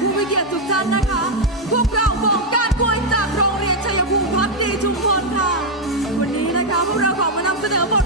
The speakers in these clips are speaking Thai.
ผู้มีเกียรติทุกท่านนะคะ พวกเราวงการกล้วยจากโรงเรียนชัยภูมิพักดีชุมพลค่ะ วันนี้นะคะพวกเราขอมานำเสนอบท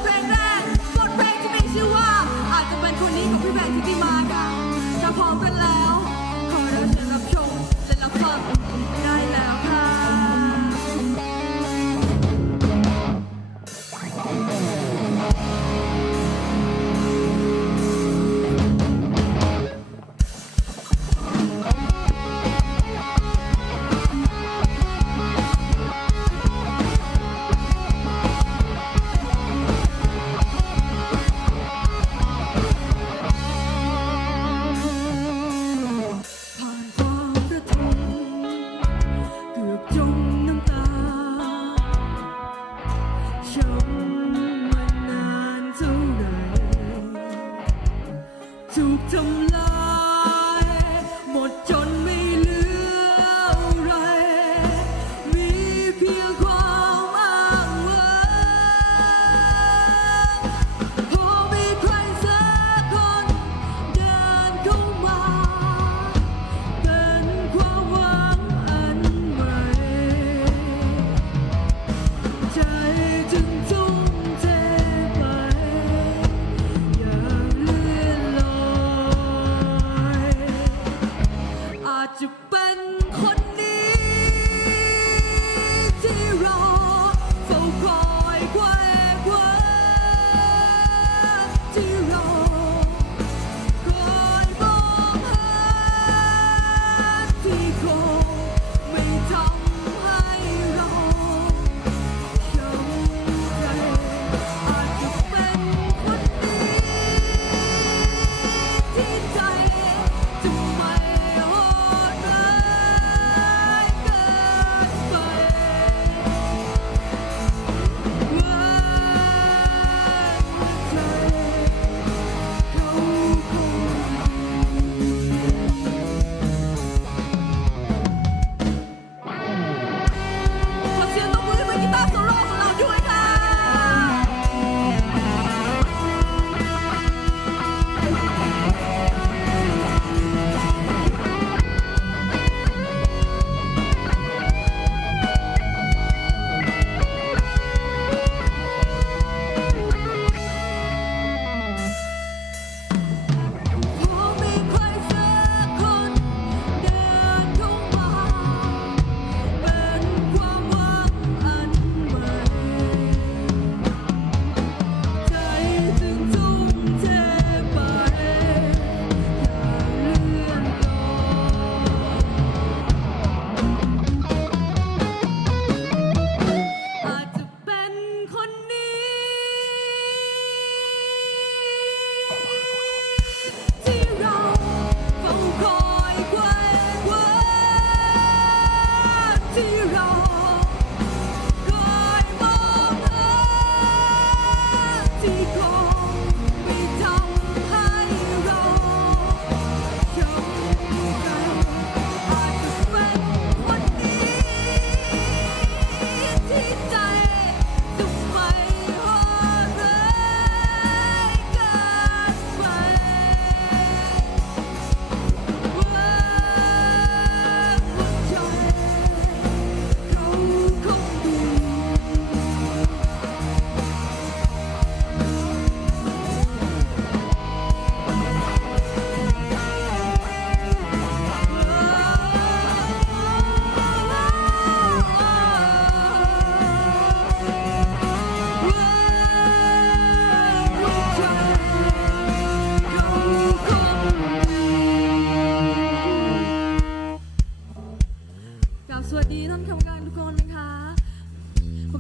อ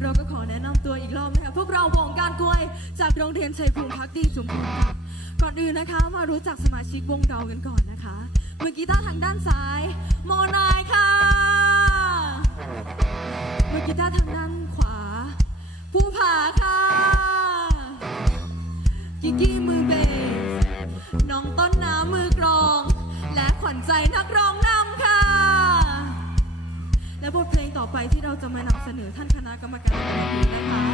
กเราก็ขอแนะนำตัวอีกรอบนะคะพวกเราวงการกล้วยจากโรงเรียนชัยภูมิพักดีจุมพลค่ะก่อนอื่นนะคะ มารู้จักสมาชิกวงเรากันก่อนนะคะมือกีตาร์ทางด้านซ้าย โมนายค่ะมือกีตาร์ทางด้านขวาภูผาค่ะกิกกี้มือเบสน้องต้นน้ำมือกลอง และขวัญใจนักร้องนำค่ะ และบทเพลงต่อไปที่เราจะมานำเสนอท่านคณะกรรมการในทีนะคะ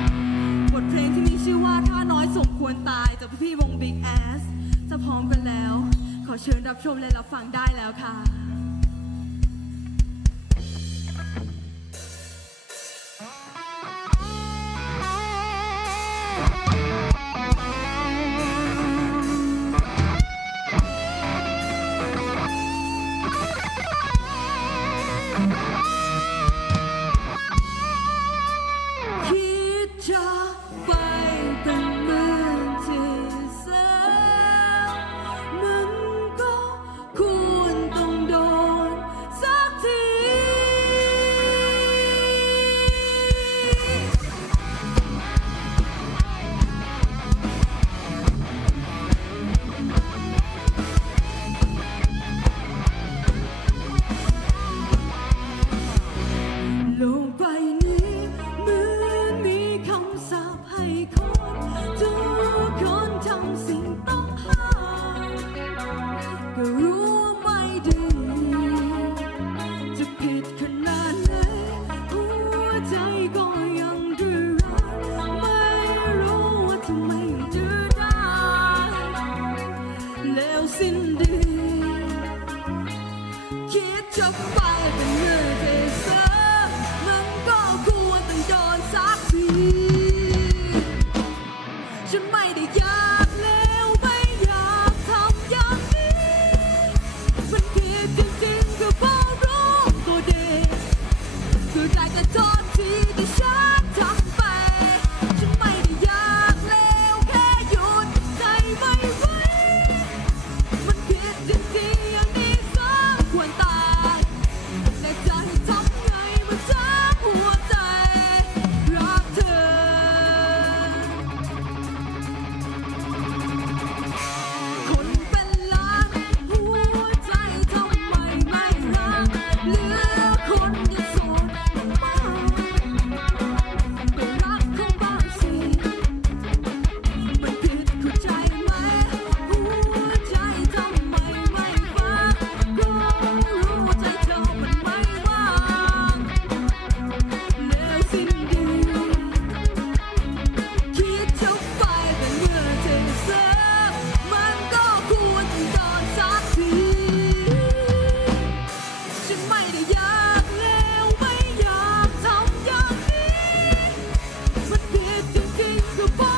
บทเพลงที่มีชื่อว่าถ้าน้อยสมควรตายจากพี่วง Big Ass จะพร้อมกันแล้ว ขอเชิญรับชมและรับฟังได้แล้วค่ะ 是卖的。you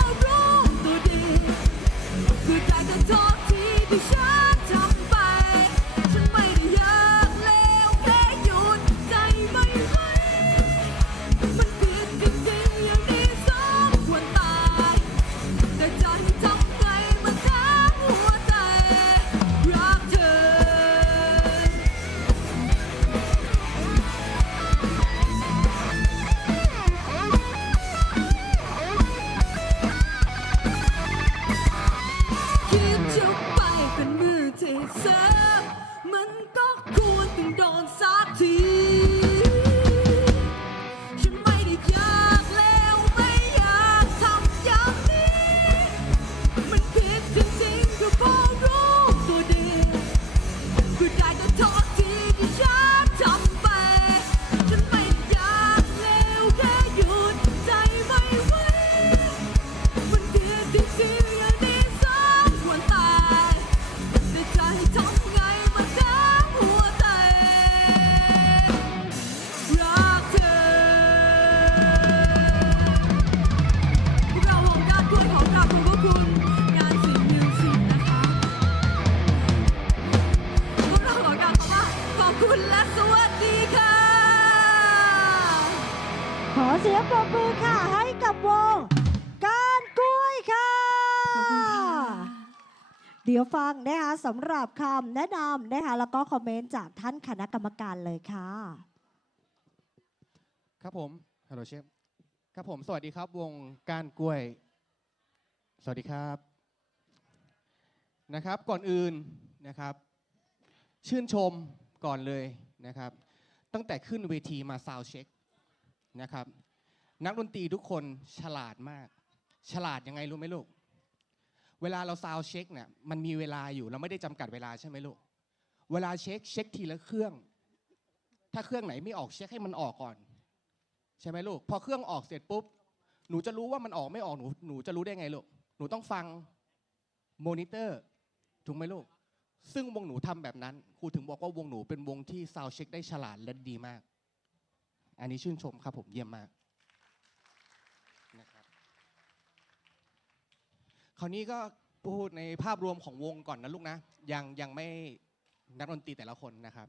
ฟังนะคะสำหรับคำแนะนำนะคะแล้วก็คอมเมนต์จากท่านคณะกรรมการเลยค่ะ ครับผม ฮัลโหลเชฟ ครับผม สวัสดีครับวงกานกล้วย สวัสดีครับ นะครับ ก่อนอื่นนะครับ ชื่นชมก่อนเลยนะครับ ตั้งแต่ขึ้นเวทีมาซาวเช็คนะครับ นักดนตรีทุกคนฉลาดมาก ฉลาดยังไงรู้ไหมลูก เวลาเราซาวเช็คเนี่ยมันมีเวลาอยู่เราไม่ได้จำกัดเวลาใช่ไหมลูกเวลาเช็คเช็คทีละเครื่อง ถ้าเครื่องไหนไม่ออกเช็คให้มันออกก่อน ใช่ไหมลูกพอเครื่องออกเสร็จปุ๊บหนูจะรู้ว่ามันออกไม่ออกหนูหนูจะรู้ได้ไงลูกหนูต้องฟังมอนิเตอร์ถูกไหมลูกซึ่งวงหนูทำแบบนั้นครูถึงบอกว่าวงหนูเป็นวงที่ซาวเช็คได้ฉลาดและดีมาก อันนี้ชื่นชมครับผมเยี่ยมมากนะครับ คราวนี้ก็พูดในภาพรวมของวงก่อนนะลูกนะ ยังยังไม่นักดนตรีแต่ละคนนะครับ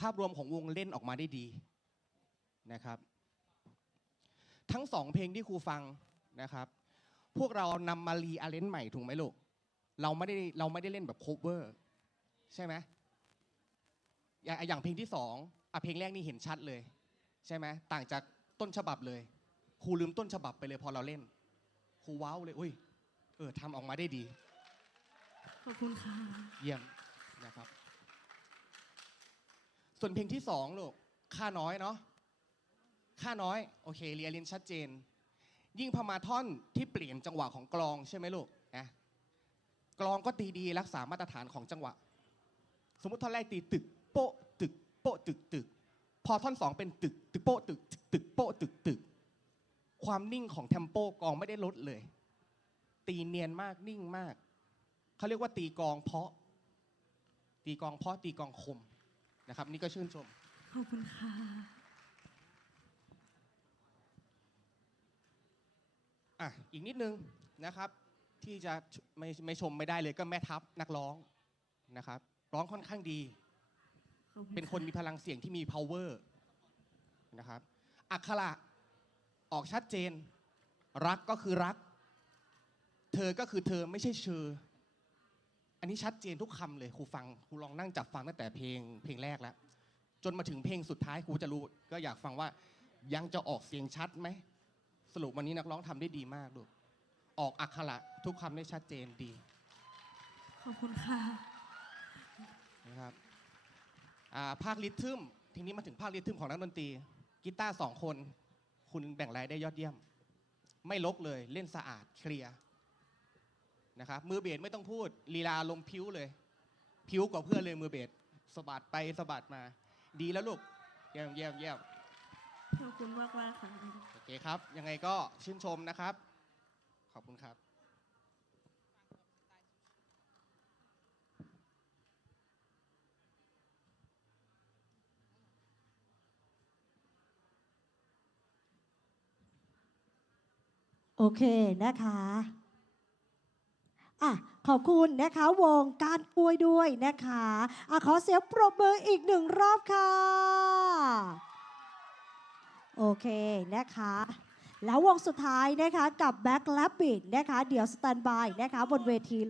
ภาพรวมของวงเล่นออกมาได้ดีนะครับ ทั้งสองเพลงที่ครูฟังนะครับ พวกเรานำมารีอาเลนใหม่ถูกไหมลูกเราไม่ได้เราไม่ได้เล่นแบบโคเวอร์ใช่ไหมอย่างอย่างเพลงที่สองอะเพลงแรกนี่เห็นชัดเลย ใช่ไหมต่างจากต้นฉบับเลยครูลืมต้นฉบับไปเลยพอเราเล่นครูว้าวเลยอุ้ย เออทำออกมาได้ดี ขอบคุณค่ะ เยี่ยมนะครับ ส่วนเพลงที่สองลูกค่าน้อยเนาะค่าน้อย โอเคเรียนเรียนชัดเจน ยิ่งพอมาท่อนที่เปลี่ยนจังหวะของกลองใช่ไหมลูกนะกลองก็ตีดีรักษามาตรฐานของจังหวะ สมมติท่อนแรกตีตึก โป๊ะตึก โป๊ะตึกตึก พอท่อนสองเป็นตึก ตึกโป๊ะตึกตึกตึกโป๊ะตึกตึก ความนิ่งของเทมโปกลองไม่ได้ลดเลย ตีเนียนมากนิ่งมาก เขาเรียกว่าตีกลองเพราะ ตีกลองเพราะตีกลองคมนะครับ นี่ก็ชื่นชม ขอบคุณค่ะ อะ อีกนิดนึงนะครับ ที่จะไม่ไม่ชมไม่ได้เลยก็แม่ทัพนักร้องนะครับ ร้องค่อนข้างดีขอบณเป็นคนมีพลังเสียงที่มี power นะครับ อักขระออกชัดเจน รักก็คือรัก เธอก็คือเธอไม่ใช่เชอ อันนี้ชัดเจนทุกคำเลยครูฟังครูลองนั่งจับฟังตั้งแต่เพลงเพลงแรกแล้ว จนมาถึงเพลงสุดท้ายครูจะรู้ก็อยากฟังว่ายังจะออกเสียงชัดไหมสรุปวันนี้นักร้องทำได้ดีมากลูกออกอักขระทุกคำได้ชัดเจนดี ขอบคุณค่ะนะครับอ่าภาคริทึมทีนี้มาถึงภาคริทึมของนักดนตรีกีตาร์สองคน คุณแบ่งรายได้ยอดเยี่ยม ไม่ลกเลยเล่นสะอาดเคลียร์ นะครับมือเบสไม่ต้องพูดลีลาลมพิ้วเลย พิ้วกว่าเพื่อนเลยมือเบสสะบัดไปสะบัดมา ดีแล้วลูกเยี่ยมเยี่ยมเยี่ยมขอบคุณมากมากๆค่ะโอเคครับ ยังไงก็ชื่นชมนะครับ ขอบคุณครับ โอเคนะคะ อะขอบคุณนะคะวงการกล้วยด้วยนะคะอะขอเสียงปรบมืออีกหนึ่งรอบค่ะ โอเคนะคะแล้ววงสุดท้ายนะคะกับ Back l a b b i t นะคะ เดี๋ยวสแตนบายนะคะบนเวทีเลย